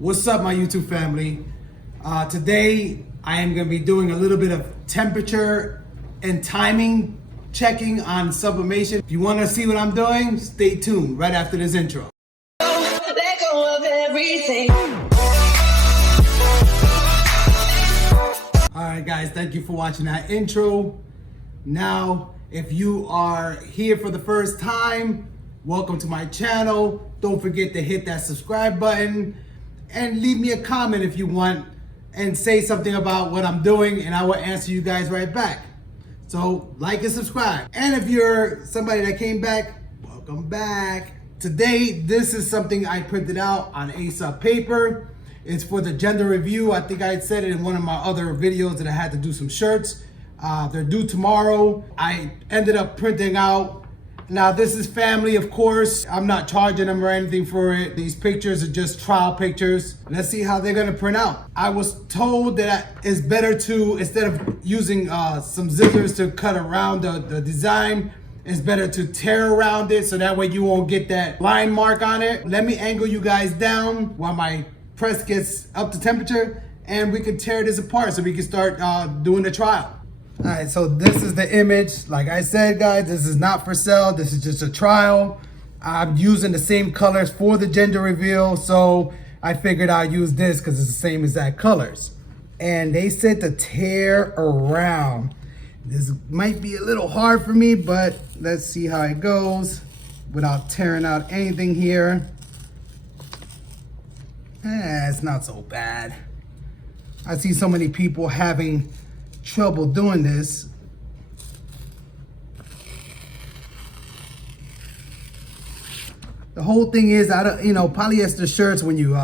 What's up, my YouTube family? Today I am going to be doing a little bit of temperature and timing checking on sublimation. If you want to see what I'm doing, stay tuned right after this intro. Let go of everything. Alright guys, thank you for watching that intro. Now, if you are here for the first time, welcome to my channel. Don't forget to hit that subscribe button and leave me a comment if you want and say something about what I'm doing and I will answer you guys right back. So like and subscribe. And if you're somebody that came back, welcome back. Today, this is something I printed out on a paper. It's for the gender review. I think I said it in one of my other videos that I had to do some shirts. They're due tomorrow. I ended up printing out. Now this is family, of course. I'm not charging them or anything for it. These pictures are just trial pictures. Let's see how they're gonna print out. I was told that it's better to, instead of using some scissors to cut around the design, it's better to tear around it so that way you won't get that line mark on it. Let me angle you guys down while my press gets up to temperature and we can tear this apart so we can start doing the trial. All right, so this is the image. Like I said, guys, this is not for sale. This is just a trial. I'm using the same colors for the gender reveal, so I figured I'd use this because it's the same exact colors. And they said to tear around. This might be a little hard for me, but let's see how it goes without tearing out anything here. It's not so bad. I see so many people having trouble doing this. The whole thing is, polyester shirts, when you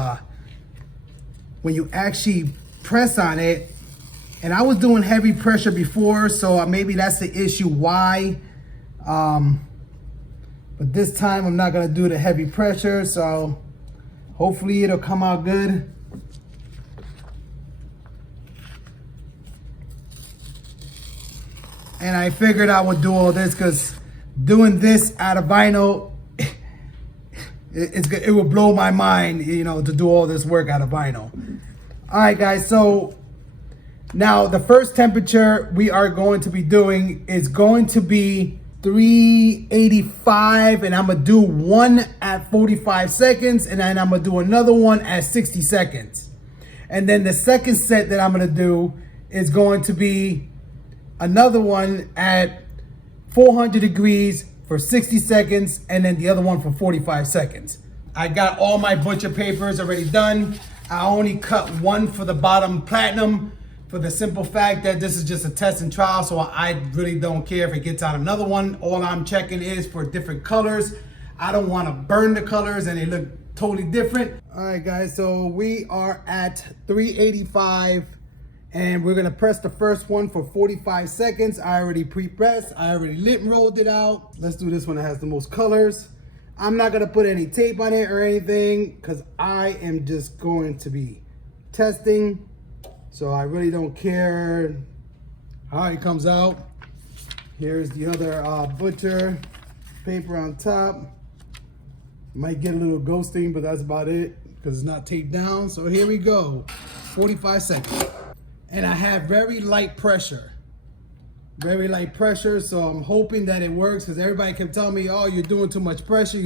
actually press on it, and I was doing heavy pressure before, so maybe that's the issue why. But this time I'm not gonna do the heavy pressure, so hopefully it'll come out good. And I figured I would do all this because doing this out of vinyl, it will blow my mind, to do all this work out of vinyl. All right, guys, so now the first temperature we are going to be doing is going to be 385, and I'm gonna do one at 45 seconds, and then I'm gonna do another one at 60 seconds. And then the second set that I'm gonna do is going to be another one at 400 degrees for 60 seconds, and then the other one for 45 seconds. I got all my butcher papers already done. I only cut one for the bottom platinum for the simple fact that this is just a test and trial, so I really don't care if it gets out another one. All I'm checking is for different colors. I don't want to burn the colors and they look totally different. All right, guys, so we are at 385. And we're gonna press the first one for 45 seconds. I already pre-pressed, I already lit and rolled it out. Let's do this one that has the most colors. I'm not gonna put any tape on it or anything because I am just going to be testing. So I really don't care how it comes out. Here's the other butcher paper on top. Might get a little ghosting, but that's about it because it's not taped down. So here we go, 45 seconds. And I have very light pressure, so I'm hoping that it works because everybody kept telling me, oh, you're doing too much pressure,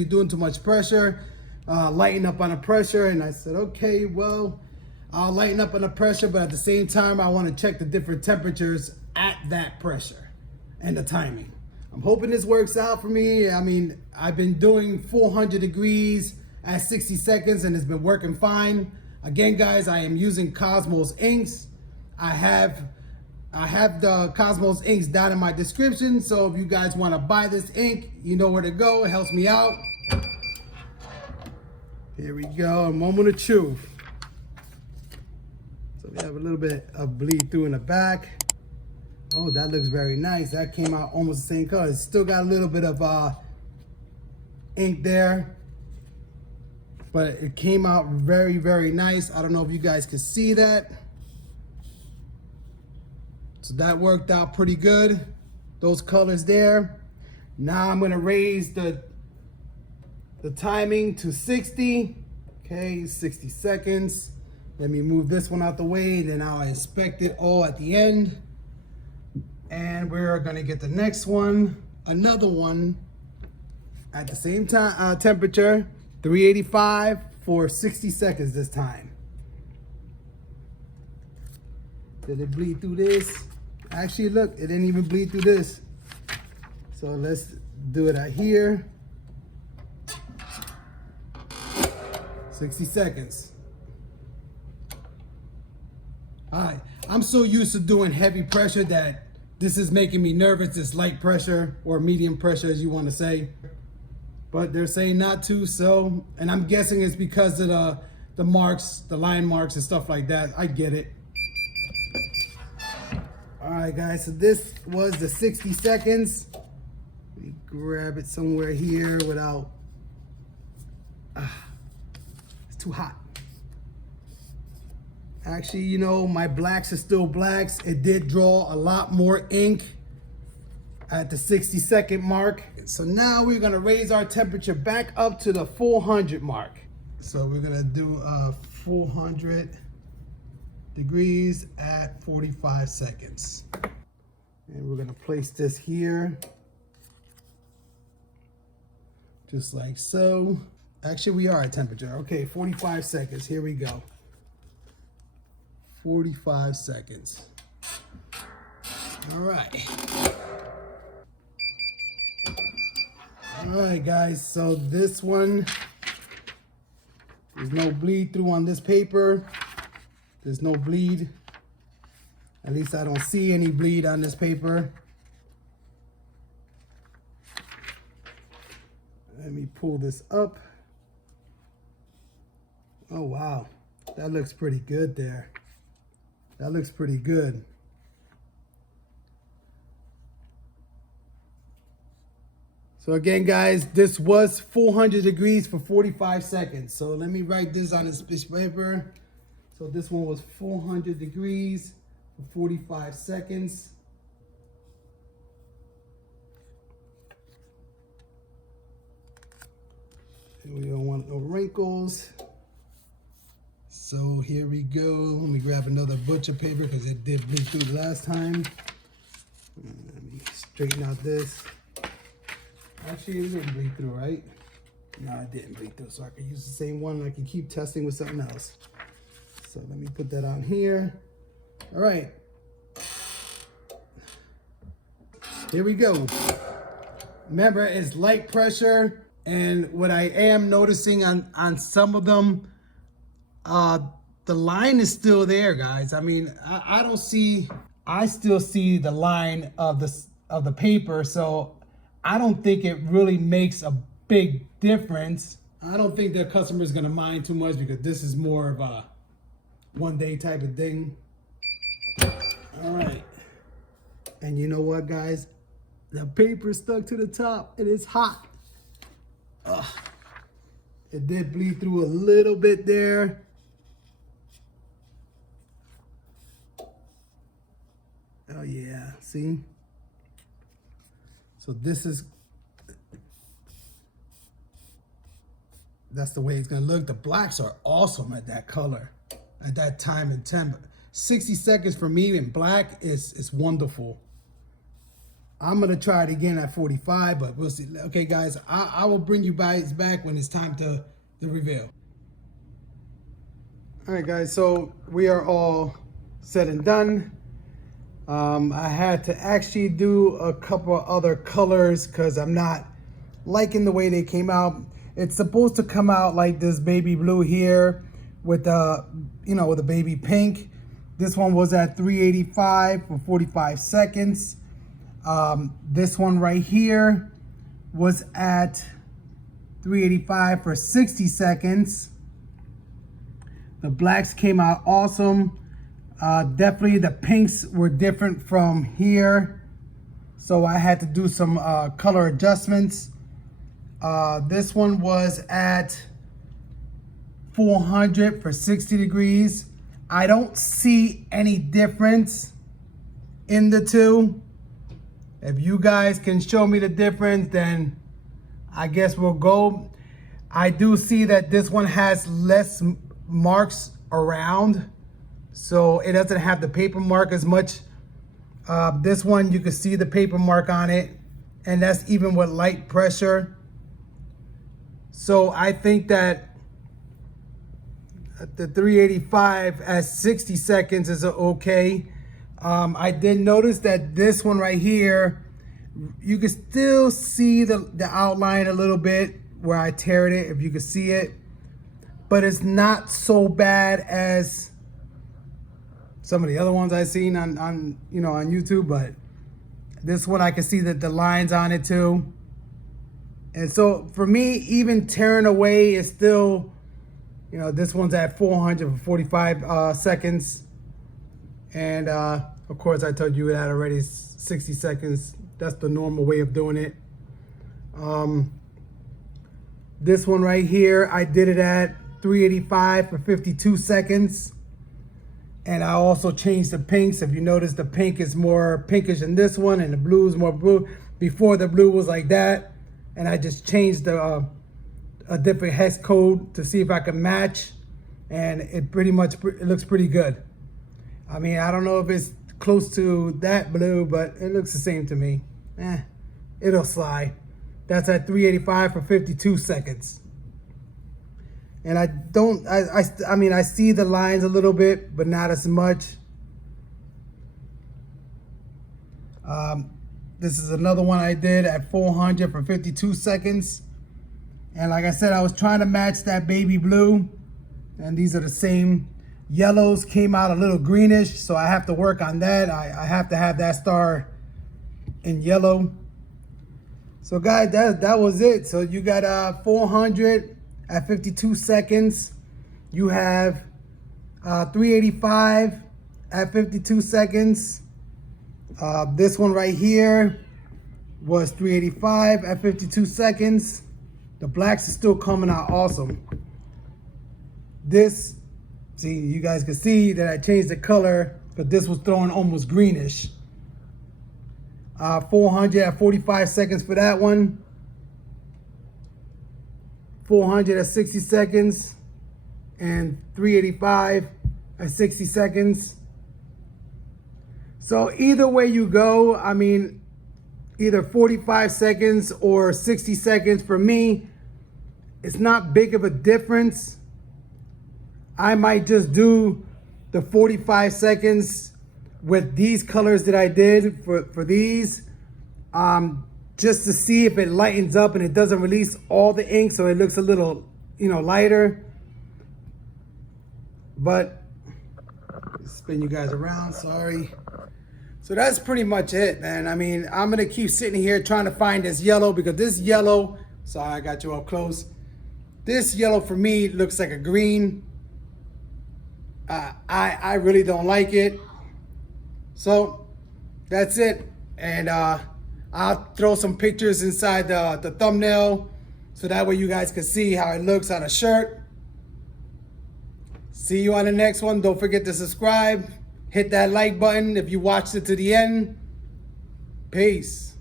lighten up on the pressure. And I said, okay, well, I'll lighten up on the pressure, but at the same time, I want to check the different temperatures at that pressure and the timing. I'm hoping this works out for me. I mean, I've been doing 400 degrees at 60 seconds and it's been working fine. Again, guys, I am using Cosmos inks. I have the Cosmos inks down in my description, so if you guys want to buy this ink, you know where to go. It helps me out. Here we go, a moment of truth. So we have a little bit of bleed through in the back. Oh, that looks very nice. That came out almost the same color. It's still got a little bit of ink there, but it came out very, very nice. I don't know if you guys can see that. So that worked out pretty good, those colors there. Now I'm gonna raise the timing to 60. Okay, 60 seconds. Let me move this one out the way, then I'll inspect it all at the end. And we're gonna get the next one, another one at the same time, temperature, 385 for 60 seconds this time. Did it bleed through this? Actually, look, it didn't even bleed through this. So let's do it out here. 60 seconds. All right, I'm so used to doing heavy pressure that this is making me nervous. It's light pressure or medium pressure, as you want to say. But they're saying not to, so, and I'm guessing it's because of the marks, the line marks and stuff like that. I get it. All right, guys, so this was the 60 seconds. Let me grab it somewhere here without, it's too hot. Actually, you know, my blacks are still blacks. It did draw a lot more ink at the 60-second mark. So now we're gonna raise our temperature back up to the 400 mark. So we're gonna do 400 degrees at 45 seconds. And we're gonna place this here, just like so. Actually, we are at temperature. Okay, 45 seconds, here we go. 45 seconds. All right. All right, guys, so this one, there's no bleed through on this paper. There's no bleed. At least I don't see any bleed on this paper. Let me pull this up. Oh, wow. That looks pretty good there. That looks pretty good. So again, guys, this was 400 degrees for 45 seconds. So let me write this on this piece of paper. So this one was 400 degrees for 45 seconds. And we don't want no wrinkles. So here we go. Let me grab another butcher paper because it did bleed through the last time. Let me straighten out this. Actually, it didn't bleed through, right? No, it didn't bleed through. So I can use the same one and I can keep testing with something else. So let me put that on here. All right. Here we go. Remember, it's light pressure. And what I am noticing on some of them, the line is still there, guys. I mean, I don't see, I still see the line of the paper. So I don't think it really makes a big difference. I don't think the customer is gonna mind too much because this is more of a one-day type of thing. All right. And you know what, guys? The paper is stuck to the top and it's hot. Ugh. It did bleed through a little bit there. Oh yeah, see? So this is, that's the way it's gonna look. The blacks are awesome at that color, at that time and temp. 60 seconds for me in black is wonderful. I'm gonna try it again at 45, but we'll see. Okay, guys, I will bring you guys back when it's time to reveal. All right, guys, so we are all said and done. I had to actually do a couple of other colors because I'm not liking the way they came out. It's supposed to come out like this baby blue here with the, you know, with the baby pink. This one was at 385 for 45 seconds. This one right here was at 385 for 60 seconds. The blacks came out awesome. Definitely the pinks were different from here. So I had to do some color adjustments. This one was at 400 for 60 degrees. I don't see any difference in the two. If you guys can show me the difference, then I guess we'll go. I do see that this one has less marks around, so it doesn't have the paper mark as much. This one, you can see the paper mark on it, and that's even with light pressure. So I think that the 385 at 60 seconds is okay. I did notice that this one right here, you can still see the outline a little bit where I teared it, if you can see it, but it's not so bad as some of the other ones I've seen on you know, on YouTube. But this one I can see that the lines on it too. And so for me, even tearing away is still, you know, this one's at 445 seconds. And of course I told you that already, 60 seconds. That's the normal way of doing it. This one right here, I did it at 385 for 52 seconds. And I also changed the pinks. If you notice, the pink is more pinkish in this one, and the blue is more blue. Before, the blue was like that. And I just changed a different hex code to see if I can match. And it pretty much, it looks pretty good. I mean, I don't know if it's close to that blue, but it looks the same to me. It'll slide. That's at 385 for 52 seconds. And I mean, I see the lines a little bit, but not as much. This is another one I did at 400 for 52 seconds. And like I said, I was trying to match that baby blue. And these are the same. Yellows came out a little greenish, so I have to work on that. I have to have that star in yellow. So guys, that was it. So you got 400 at 52 seconds. You have 385 at 52 seconds. This one right here was 385 at 52 seconds. The blacks are still coming out awesome. This, see, you guys can see that I changed the color, but this was throwing almost greenish. 400 at 45 seconds for that one. 400 at 60 seconds. And 385 at 60 seconds. So either way you go, I mean, either 45 seconds or 60 seconds, for me, it's not big of a difference. I might just do the 45 seconds with these colors that I did for these, just to see if it lightens up and it doesn't release all the ink, so it looks a little, you know, lighter. But spin you guys around, sorry. So that's pretty much it, man. I mean, I'm gonna keep sitting here trying to find this yellow, because this yellow, sorry, I got you up close. This yellow for me looks like a green. I really don't like it. So that's it. And I'll throw some pictures inside the thumbnail, so that way you guys can see how it looks on a shirt. See you on the next one. Don't forget to subscribe. Hit that like button if you watched it to the end. Peace.